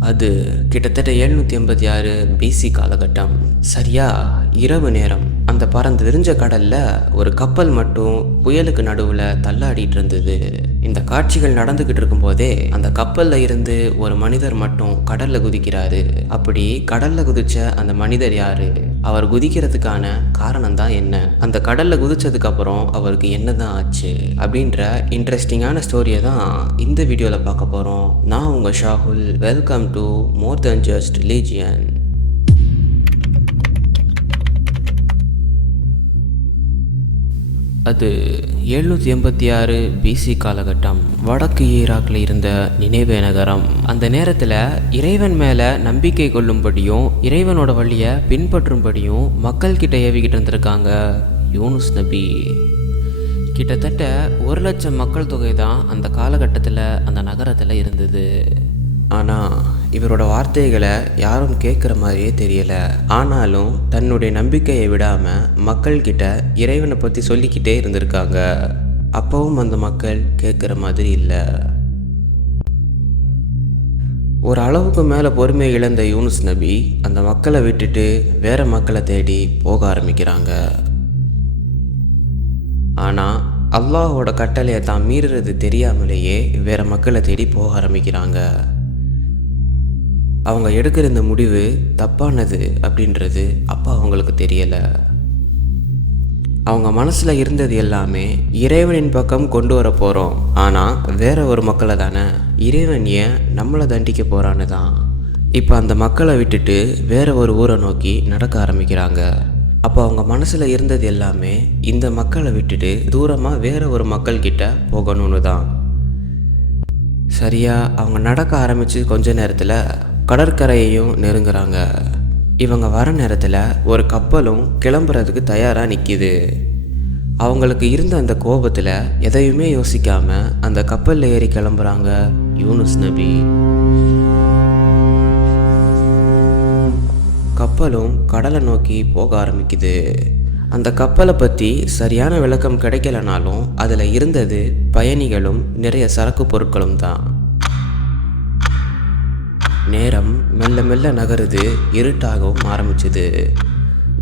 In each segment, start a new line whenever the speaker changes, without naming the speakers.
அது கிட்டத்தட்ட எழுநூற்றி எண்பத்தி ஆறு பிசி காலகட்டம். சரியா? இரவு நேரம். அந்த பறந்து விரிஞ்ச கடல்ல ஒரு கப்பல் மட்டும் புயலுக்கு நடுவில் தள்ளாடிட்டு இருந்தது. இந்த காட்சிகள் நடந்துகிட்டு இருக்கும்போதே அந்த கப்பல்ல இருந்து ஒரு மனிதர் மட்டும் கடல்ல குதிக்கிறாரு. அப்படி கடல்ல குதிச்ச அந்த மனிதர் யாரு? அவர் குதிக்கிறதுக்கான காரணம் தான் என்ன? அந்த கடல்ல குதிச்சதுக்கு அப்புறம் அவருக்கு என்னதான் ஆச்சு? அப்படின்ற இன்ட்ரெஸ்டிங்கான ஸ்டோரியை தான் இந்த வீடியோவில் பார்க்க போகிறோம் நான் உங்கள் Shahul. Welcome to more than just legion அது எழுநூற்றி எண்பத்தி ஆறு பிசி காலகட்டம். வடக்கு ஈராக்கில் இருந்த நினைவே நகரம். அந்த நேரத்தில் இறைவன் மேலே நம்பிக்கை கொள்ளும்படியும் இறைவனோட வழியை பின்பற்றும்படியும் மக்கள்கிட்ட ஏவிக்கிட்டு இருந்திருக்காங்க யூனுஸ் நபி. கிட்டத்தட்ட ஒரு லட்சம் மக்கள் தொகை தான் அந்த காலகட்டத்தில் அந்த நகரத்தில் இருந்தது. ஆனால் இவரோட வார்த்தைகளை யாரும் கேட்குற மாதிரியே தெரியல. ஆனாலும் தன்னுடைய நம்பிக்கையை விடாமல் மக்கள்கிட்ட இறைவனை பற்றி சொல்லிக்கிட்டே இருந்திருக்காங்க. அப்போவும் அந்த மக்கள் கேட்குற மாதிரி இல்லை. ஒரு அளவுக்கு மேலே பொறுமை இழந்த யூனுஸ் நபி அந்த மக்களை விட்டுட்டு வேற மக்களை தேடி போக ஆரம்பிக்கிறாங்க. ஆனால் அல்லாஹோட கட்டளையை தான் மீறுறது தெரியாமலேயே வேற மக்களை தேடி போக ஆரம்பிக்கிறாங்க. அவங்க எடுக்கிற இந்த முடிவு தப்பானது அப்படின்றது அப்போ அவங்களுக்கு தெரியலை. அவங்க மனசில் இருந்தது எல்லாமே இறைவனின் பக்கம் கொண்டு வர போகிறோம் ஆனால் வேற ஒரு மக்களை தானே? இறைவன் ஏன் நம்மளை தண்டிக்க போகிறான்னு தான். இப்போ அந்த மக்களை விட்டுட்டு வேற ஒரு ஊரை நோக்கி நடக்க ஆரம்பிக்கிறாங்க. அப்போ அவங்க மனசில் இருந்தது எல்லாமே இந்த மக்களை விட்டுட்டு தூரமாக வேற ஒரு மக்கள் கிட்ட போகணும்னு தான். சரியா அவங்க நடக்க ஆரம்பித்து கொஞ்ச நேரத்தில் கடற்கரையையும் நெருங்குறாங்க. இவங்க வர நேரத்தில் ஒரு கப்பலும் கிளம்புறதுக்கு தயாராக நிற்கிது அவங்களுக்கு இருந்த அந்த கோபத்தில் எதையுமே யோசிக்காம அந்த கப்பலில் ஏறி கிளம்புறாங்க யூனுஸ் நபி. கப்பலும் கடலை நோக்கி போக ஆரம்பிக்குது. அந்த கப்பலை பற்றி சரியான விளக்கம் கிடைக்கலனாலும் அதில் இருந்தது பயணிகளும் நிறைய சரக்கு பொருட்களும் தான். நேரம் மெல்ல மெல்ல நகருது இருட்டாகவும் ஆரம்பிச்சுது.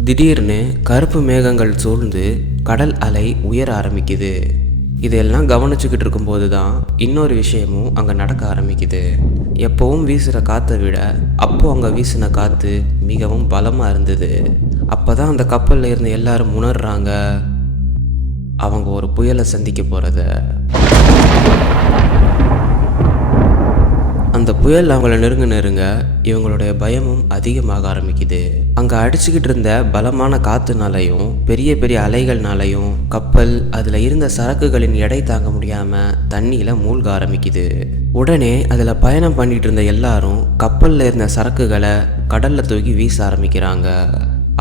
திடீர்னு கருப்பு மேகங்கள் சூழ்ந்து கடல் அலை உயர ஆரம்பிக்குது. இதெல்லாம் கவனிச்சுக்கிட்டு இருக்கும்போது தான் இன்னொரு விஷயமும் அங்கே நடக்க ஆரம்பிக்குது. எப்போவும் வீசுகிற காற்றை விட அப்போது அங்கே வீசின காற்று மிகவும் பலமாக இருந்தது. அப்போ தான் அந்த கப்பலில் இருந்து எல்லாரும் உணர்றாங்க. அவங்க ஒரு புயலை சந்திக்க போகிறத அந்த புயல் அவங்கள நெருங்க நெருங்க இவங்களுடைய பயமும் அதிகமாக ஆரம்பிக்குது. அங்கே அடிச்சுக்கிட்டு இருந்த பலமான காத்துனாலையும் பெரிய பெரிய அலைகள்னாலையும் கப்பல் அதில் இருந்த சரக்குகளின் எடை தாங்க முடியாமல் தண்ணியில் மூழ்க ஆரம்பிக்குது. உடனே அதில் பயணம் பண்ணிட்டு இருந்த எல்லாரும் கப்பலில் இருந்த சரக்குகளை கடலில் தூக்கி வீச ஆரம்பிக்கிறாங்க.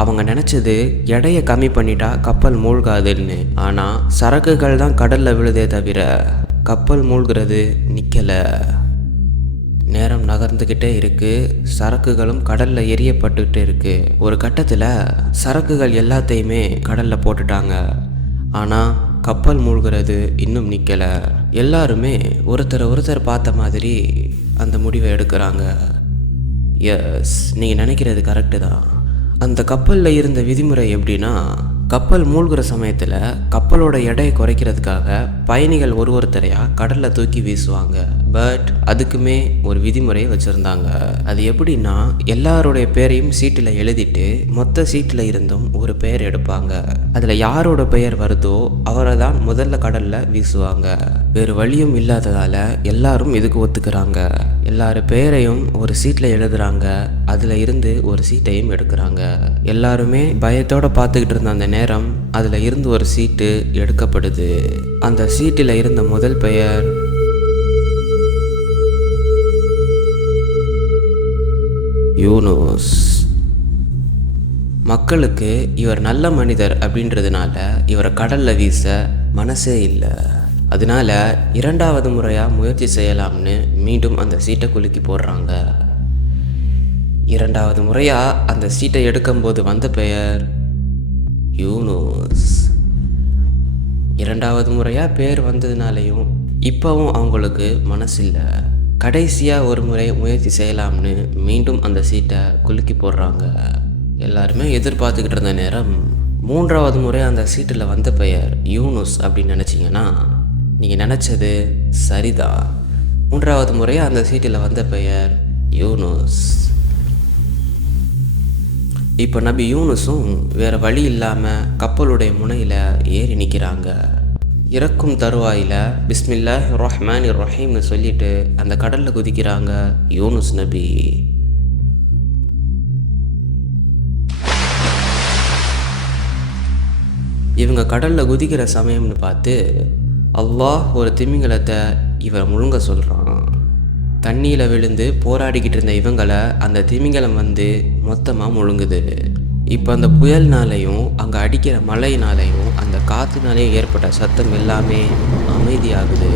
அவங்க நினச்சது எடையை கம்மி பண்ணிட்டா கப்பல் மூழ்காதுன்னு. ஆனால் சரக்குகள் தான் கடலில் விழுதே தவிர கப்பல் மூழ்கிறது நிற்கலை நேரம் நகர்ந்துக்கிட்டே இருக்கு. சரக்குகளும் கடல்ல எரியப்பட்டுக்கிட்டே இருக்கு. ஒரு கட்டத்தில் சரக்குகள் எல்லாத்தையுமே கடல்ல போட்டுட்டாங்க. ஆனால் கப்பல் மூழ்கிறது இன்னும் நிற்கலை எல்லாருமே ஒருத்தர் ஒருத்தர் பார்த்த மாதிரி அந்த முடிவை எடுக்கிறாங்க. எஸ் நீங்கள் நினைக்கிறது கரெக்டு தான். அந்த கப்பலில் இருந்த விதிமுறை எப்படின்னா கப்பல் மூழ்கிற சமயத்தில் கப்பலோட எடையை குறைக்கிறதுக்காக பயணிகள் ஒரு ஒருத்தரையாக கடலில் தூக்கி வீசுவாங்க. பட் அதுக்குமே ஒரு விதிமுறையை வச்சுருந்தாங்க. அது எப்படின்னா எல்லாருடைய பேரையும் சீட்டில் எழுதிட்டு மொத்த சீட்டில் இருந்தும் ஒரு பெயர் எடுப்பாங்க. அதில் யாரோட பெயர் வருதோ அவரை தான் முதல்ல கடலில் வீசுவாங்க. வேறு வழியும் இல்லாததால் எல்லாரும் இதுக்கு ஒத்துக்கிறாங்க. எல்லாரு பெயரையும் ஒரு சீட்டில் எழுதுறாங்க. அதில் இருந்து ஒரு சீட்டையும் எடுக்கிறாங்க. எல்லாருமே பயத்தோடு பார்த்துக்கிட்டு இருந்த அந்த நேரம் அதில் இருந்து ஒரு சீட்டு எடுக்கப்படுது. அந்த சீட்டில் இருந்த முதல் பெயர் யூனோஸ் மக்களுக்கு இவர் நல்ல மனிதர் அப்படின்றதுனால இவரை கடலில் வீச மனசே இல்லை. அதனால இரண்டாவது முறையாக முயற்சி செய்யலாம்னு மீண்டும் அந்த சீட்டை குலுக்கி போடுறாங்க. இரண்டாவது முறையாக அந்த சீட்டை எடுக்கும்போது வந்த பெயர் யூனோஸ் இரண்டாவது முறையாக பேர் வந்ததுனாலையும் இப்போவும் அவங்களுக்கு மனசில்லை. கடைசியாக ஒரு முறை முயற்சி செய்யலாம்னு மீண்டும் அந்த சீட்டை குலுக்கி போடுறாங்க. எல்லாருமே எதிர்பார்த்துக்கிட்டு இருந்த நேரம் மூன்றாவது முறை அந்த சீட்டில் வந்த பெயர் யூனுஸ் அப்படின்னு நினச்சிங்கன்னா நீங்கள் நினச்சது சரிதான் மூன்றாவது முறை அந்த சீட்டில் வந்த பெயர் யூனுஸ். இப்போ நபி யூனுஸும் வேறு வழி இல்லாமல் கப்பலுடைய முனையில் ஏறி நிற்கிறாங்க இறக்கும் தருவாயில் பிஸ்மில்லா ரஹ்மான் ரஹீம்னு சொல்லிட்டு அந்த கடலில் குதிக்கிறாங்க யூனுஸ் நபி. இவங்க கடலில் குதிக்கிற சமயம்னு பார்த்து அல்லாஹ் ஒரு திமிங்கலத்தை இவரை முழுங்க சொல்கிறான் தண்ணியில் விழுந்து போராடிக்கிட்டு இருந்த இவங்களை அந்த திமிங்கலம் வந்து மொத்தமாக முழுங்குது. இப்போ அந்த புயல்னாலையும் அங்கே அடிக்கிற மழையினாலையும் அந்த காற்றுனாலையும் ஏற்பட்ட சத்தம் எல்லாமே அமைதியாகுது.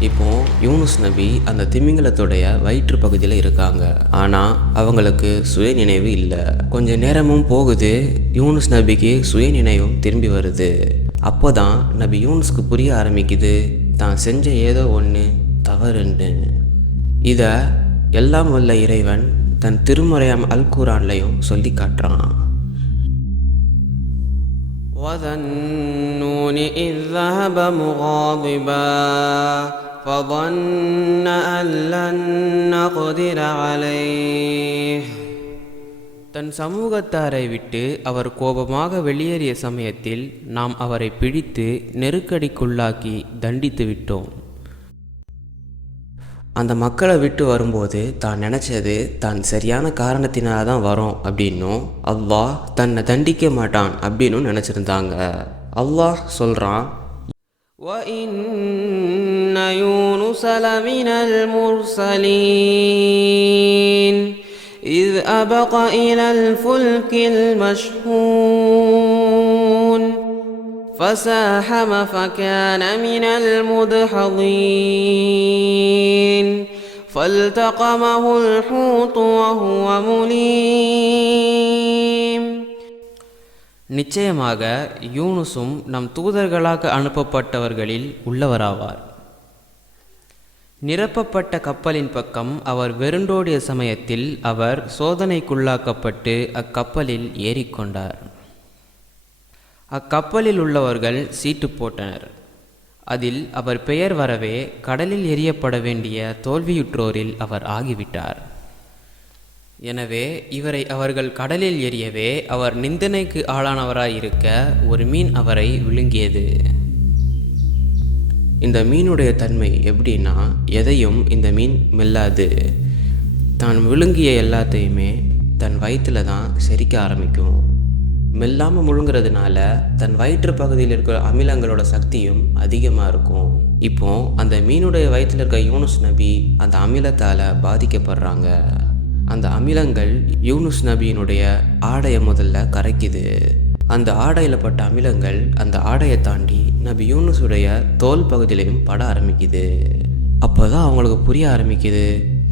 இப்போ யூனுஸ் நபி அந்த திமிங்கலத்துடைய வயிற்று பகுதியில் இருக்காங்க. ஆனால் அவங்களுக்கு சுயநினைவு இல்லை. கொஞ்ச நேரமும் போகுது யூனுஸ் நபிக்கு சுயநினைவும் திரும்பி வருது. அப்போதான் நபி யூனுஸ்க்கு புரிய ஆரம்பிக்குது தான் செஞ்ச ஏதோ ஒன்று தவறுன்னு. இதை எல்லாம் வல்ல இறைவன் தன் திருமறையாம் அல் குரான்லையும் சொல்லி காட்டுறான் وذا النون إذ ذهب مغاضبا فظن أن لن نقدر عليه தன் சமூகத்தாரை விட்டு அவர் கோபமாக வெளியேறிய சமயத்தில் நாம் அவரை பிடித்து நெருக்கடிக்குள்ளாக்கி தண்டித்து விட்டோம் அந்த மக்களை விட்டு வரும்போது தான் நினச்சது தான் சரியான காரணத்தினால தான் வரோம் அப்படின்னும் அல்லாஹ் தன்னை தண்டிக்க மாட்டான் அப்படின்னு நினச்சிருந்தாங்க அல்லாஹ் சொல்கிறான் وَإِنَّ يُونُسَ لَمِنَ الْمُرْسَلِينَ إِذْ أَبَقَ إِلَى الْفُلْكِ الْمَشْحُونِ فساهم فكان من المدحضين فالتقمه الحوت وهو مليم நிச்சயமாக யூனுஸும் நம் தூதர்களாக அனுப்பப்பட்டவர்களில் உள்ளவராவார் நிரப்பப்பட்ட கப்பலின் பக்கம் அவர் வெருண்டோடிய சமயத்தில் அவர் சோதனைக்குள்ளாக்கப்பட்டு அக்கப்பலில் ஏறிக்கொண்டார் அக்கப்பலில் உள்ளவர்கள் சீட்டு போட்டனர். அதில் அவர் பெயர் வரவே கடலில் எரியப்பட வேண்டிய தோல்வியுற்றோரில் அவர் ஆகிவிட்டார். எனவே இவரை அவர்கள் கடலில் எரியவே அவர் நிந்தனைக்கு ஆளானவராயிருக்க ஒரு மீன் அவரை விழுங்கியது. இந்த மீனுடைய தன்மை எப்படின்னா எதையும் இந்த மீன் மெல்லாது. தான் விழுங்கிய எல்லாத்தையுமே தன் வயிற்றில் தான் செரிக்க ஆரம்பிக்கும். மெல்லாமல் முழுங்கிறதுனால தன் வயிற்று பகுதியில் இருக்கிற அமிலங்களோட சக்தியும் அதிகமாக இருக்கும். இப்போ அந்த மீனுடைய வயிற்றில் இருக்க யூனுஸ் நபி அந்த அமிலத்தால் பாதிக்கப்படுறாங்க. அந்த அமிலங்கள் யூனுஸ் நபியினுடைய ஆடையை முதல்ல கரைக்குது. அந்த ஆடையில் பட்ட அமிலங்கள் அந்த ஆடையை தாண்டி நபி யூனுஸுடைய தோல் பகுதியிலையும் பட ஆரம்பிக்குது. அப்போ தான் அவங்களுக்கு புரிய ஆரம்பிக்குது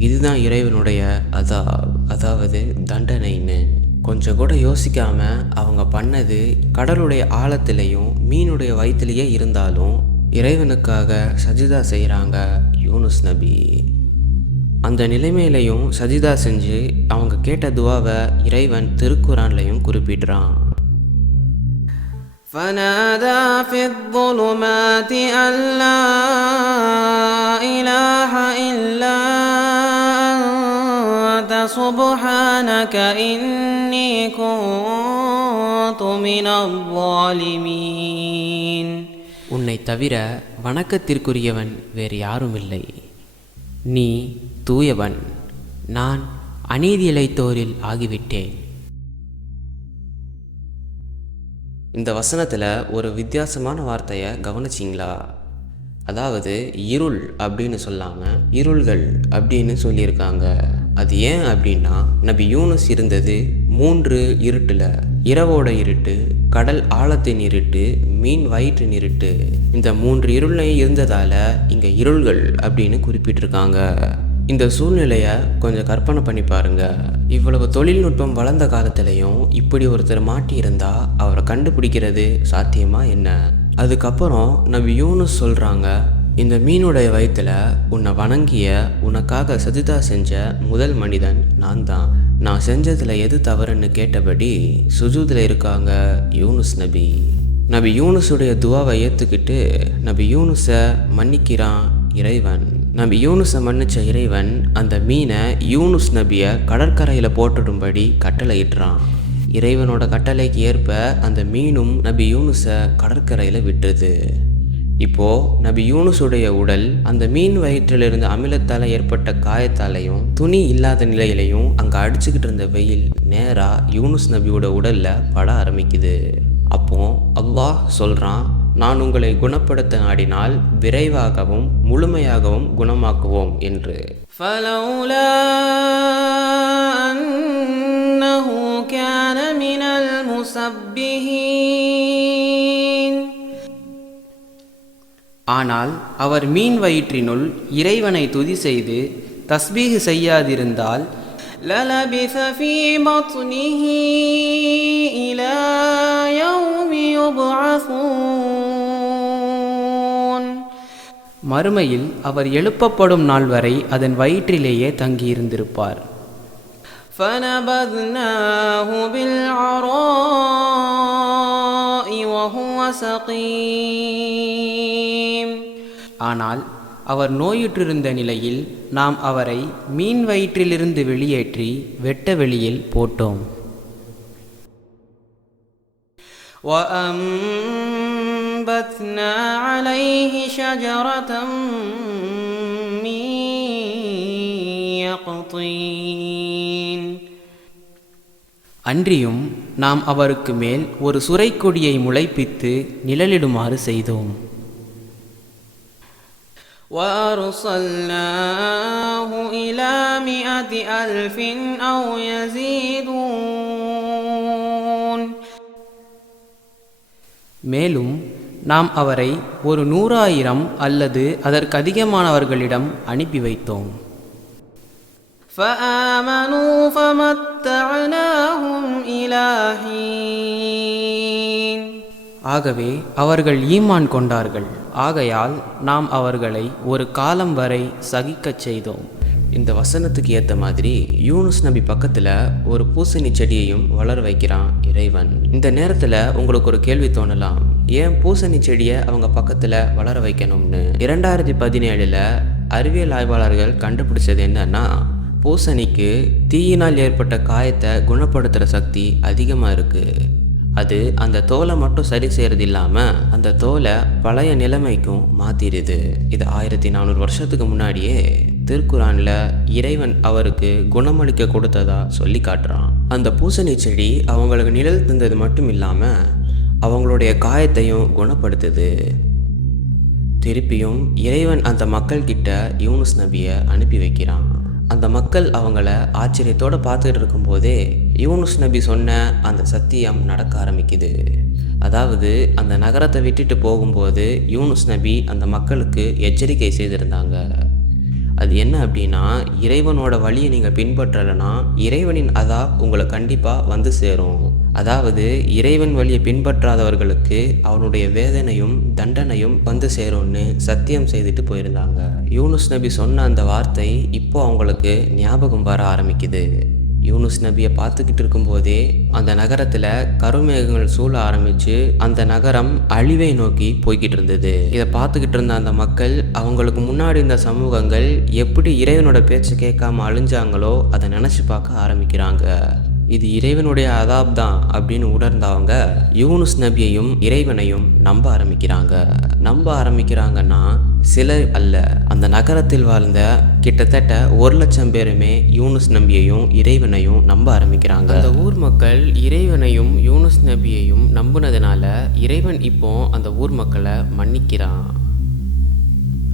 இதுதான் இறைவனுடைய அதா அதாவது தண்டனைன்னு. கொஞ்சம் கூட யோசிக்காம அவங்க பண்ணது கடலுடைய ஆழத்திலையும் மீனுடைய வயிற்றுலையே இருந்தாலும் இறைவனுக்காக சஜிதா செய்கிறாங்க யூனுஸ் நபி அந்த நிலைமையிலையும் சஜிதா செஞ்சு அவங்க கேட்ட துவாவை இறைவன் திருக்குறான்லையும் குறிப்பிடுறான்
فنادى في الظلمات أن لا إله إلا أنت سبحانك إني كنت من الظالمين
உன்னை தவிர வணக்கத்திற்குரியவன் வேறு யாரும் இல்லை நீ தூயவன் நான் அநீதி இழைத்தோரில் ஆகிவிட்டேன் இந்த வசனத்தில் ஒரு வித்தியாசமான வார்த்தையை கவனிச்சிங்களா அதாவது இருள் அப்படின்னு சொல்லாமல் இருள்கள் அப்படின்னு சொல்லியிருக்காங்க அது ஏன் அப்படின்னா நபி யூனுஸ் இருந்தது மூன்று இருட்டில். இரவோட இருட்டு கடல் ஆழத்தின் இருட்டு மீன் வயிற்றின் இருட்டு. இந்த மூன்று இருளையும் இருந்ததால் இங்கே இருள்கள் அப்படின்னு குறிப்பிட்டிருக்காங்க. இந்த சூழ்நிலையை கொஞ்சம் கற்பனை பண்ணி பாருங்க. இவ்வளவு தொழில்நுட்பம் வளர்ந்த காலத்திலையும் இப்படி ஒருத்தர் மாட்டியிருந்தா அவரை கண்டுபிடிக்கிறது சாத்தியமா என்ன? அதுக்கப்புறம் நபி யூனுஸ் சொல்கிறாங்க இந்த மீனுடைய வயிற்றில் உன்னை வணங்கிய உனக்காக சஜிதா செஞ்ச முதல் மனிதன் நான் தான். நான் செஞ்சதில் எது தவறுன்னு கேட்டபடி சுஜூதில் இருக்காங்க யூனுஸ் நபி. நபி யூனுஸுடைய துவாவை ஏற்றுக்கிட்டு நபி யூனுஸை மன்னிக்கிறான் இறைவன். நபி யூனுஸை மன்னிச்ச இறைவன் அந்த மீனை யூனுஸ் நபியை கடற்கரையில் போட்டுடும்படி கட்டளையிட்டுறான் இறைவனோட கட்டளைக்கு ஏற்ப அந்த மீனும் நபி யூனுஸை கடற்கரையில் விட்டுருது இப்போ நபி யூனுஸுடைய உடல் அந்த மீன் வயிற்றில் இருந்த அமிலத்தால் ஏற்பட்ட காயத்தாலையும் துணி இல்லாத நிலையிலையும் அங்கே அடிச்சுக்கிட்டு இருந்த வெயில் நேராக யூனுஸ் நபியோட உடல்ல பட ஆரம்பிக்குது. அப்போ அல்லாஹ் சொல்றான் நான் உங்களை குணப்படுத்த நாடினால் விரைவாகவும் முழுமையாகவும் குணமாக்குவோம் என்று.
ஆனால் அவர் மீன் வயிற்றினுள் இறைவனை துதி செய்து தஸ்பீஹ் செய்யாதிருந்தால்
للبث في بطنه إلى يوم يبعثون
மறுமையில் அவர் எழுப்பப்படும் நாள் வரை அதன் வயிற்றிலேயே தங்கியிருந்திருப்பார்
فنبذناه بالعراء وهو سقيم
ஆனால் அவர் நோயுற்றிருந்த நிலையில் நாம் அவரை மீன் வயிற்றிலிருந்து வெளியேற்றி வெட்ட வெளியில் போட்டோம்
وأنبتنا عليه شجرة من يقطين
அன்றியும் நாம் அவருக்கு மேல் ஒரு சுரைக்கொடியை முளைப்பித்து நிழலிடுமாறு செய்தோம்
وأرسلناه إلى مئة ألف أو يزيدون
மேலும் நாம் அவரை ஒரு நூறாயிரம் அல்லது அதற்கு அதிகமானவர்களிடம் அனுப்பி வைத்தோம்
فآمنوا فمتعناهم إلى حين
ஆகவே அவர்கள் ஈமான் கொண்டார்கள் ஆகையால் நாம் அவர்களை ஒரு காலம் வரை சகிக்கச் செய்தோம்
இந்த வசனத்துக்கு ஏற்ற மாதிரி யூனுஸ் நபி பக்கத்தில் ஒரு பூசணி செடியையும் வளர வைக்கிறான் இறைவன் இந்த நேரத்தில் உங்களுக்கு ஒரு கேள்வி தோணலாம் ஏன் பூசணி செடியை அவங்க பக்கத்தில் வளர வைக்கணும்னு இரண்டாயிரத்தி பதினேழில் அறிவியல் ஆய்வாளர்கள் கண்டுபிடிச்சது என்னன்னா பூசணிக்கு தீயினால் ஏற்பட்ட காயத்தை குணப்படுத்துகிற சக்தி அதிகமாக இருக்குது அது அந்த தோலை மட்டும் சரி செய்கிறது இல்லாமல் அந்த தோலை பழைய நிலைமைக்கும் மாற்றிடுது இது ஆயிரத்தி நானூறு வருஷத்துக்கு முன்னாடியே திருக்குறானில் இறைவன் அவருக்கு குணமளிக்க கொடுத்ததா சொல்லி காட்டுறான். அந்த பூசணி செடி அவங்களுக்கு நிழல் தந்தது மட்டும் இல்லாமல் அவங்களுடைய காயத்தையும் குணப்படுத்துது. திருப்பியும் இறைவன் அந்த மக்கள்கிட்ட யூனுஸ் நபியை அனுப்பி வைக்கிறான். அந்த மக்கள் அவங்கள ஆச்சரியத்தோடு பார்த்துட்டு இருக்கும்போதே யூனுஸ் நபி சொன்ன அந்த சத்தியம் நடக்க ஆரம்பிக்குது. அதாவது அந்த நகரத்தை விட்டுட்டு போகும்போது யூனுஸ் நபி அந்த மக்களுக்கு எச்சரிக்கை செய்திருந்தாங்க. அது என்ன அப்படின்னா இறைவனோட வழியை நீங்கள் பின்பற்றலைன்னா இறைவனின் அதா உங்களை கண்டிப்பாக வந்து சேரும். அதாவது இறைவன் வழியை பின்பற்றாதவர்களுக்கு அவனுடைய வேதனையும் தண்டனையும் வந்து சேரும்னு சத்தியம் செய்துட்டு போயிருந்தாங்க. யூனுஸ் நபி சொன்ன அந்த வார்த்தை இப்போ அவங்களுக்கு ஞாபகம் வர ஆரம்பிக்குது. யூனுஸ் நபியை பார்த்துக்கிட்டு இருக்கும்போதே அந்த நகரத்தில் கருமேகங்கள் சூழ ஆரம்பித்து அந்த நகரம் அழிவை நோக்கி போய்கிட்டு இருந்தது. இதை பார்த்துக்கிட்டு இருந்த அந்த மக்கள் அவங்களுக்கு முன்னாடி இருந்த சமூகங்கள் எப்படி இறைவனோட பேச்சு கேட்காம அழிஞ்சாங்களோ அதை நினச்சி பார்க்க ஆரம்பிக்கிறாங்க. இது இறைவனுடைய அதாப் தான் அப்படின்னு உணர்ந்தவங்க யூனுஸ் நபியையும் இறைவனையும் நம்ப ஆரம்பிக்கிறாங்க. நம்ப ஆரம்பிக்கிறாங்கன்னா சிலர் அல்ல. அந்த நகரத்தில் வாழ்ந்த கிட்டத்தட்ட ஒரு லட்சம் பேருமே யூனுஸ் நபியையும் இறைவனையும் நம்ப ஆரம்பிக்கிறாங்க. அந்த ஊர் மக்கள் இறைவனையும் யூனுஸ் நபியையும் நம்புனதுனால இறைவன் இப்போ அந்த ஊர் மக்களை மன்னிக்கிறான்.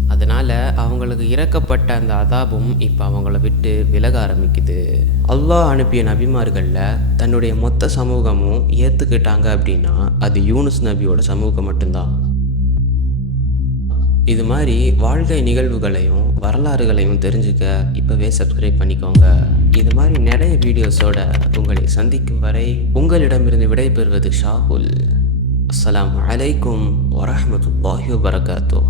அதனால் அவங்களுக்கு இறக்கப்பட்ட அந்த அதாபும் இப்போ அவங்கள விட்டு விலக ஆரம்பிக்குது. அல்லாஹ் அனுப்பிய நபிமார்களில் தன்னுடைய மொத்த சமூகமும் ஏற்றுக்கிட்டாங்க அப்படின்னா அது யூனுஸ் நபியோட சமூகம் மட்டும்தான். இது மாதிரி வாழ்க்கை நிகழ்வுகளையும் வரலாறுகளையும் தெரிஞ்சுக்க இப்போவே சப்ஸ்கிரைப் பண்ணிக்கோங்க. இது மாதிரி நிறைய வீடியோஸோட உங்களை சந்திக்கும் வரை உங்களிடமிருந்து விடைபெறுவது ஷாகுல். அஸ்லாம் அலைக்கும் வரஹ்மத்துல்லாஹி வபரகாத்துஹ்.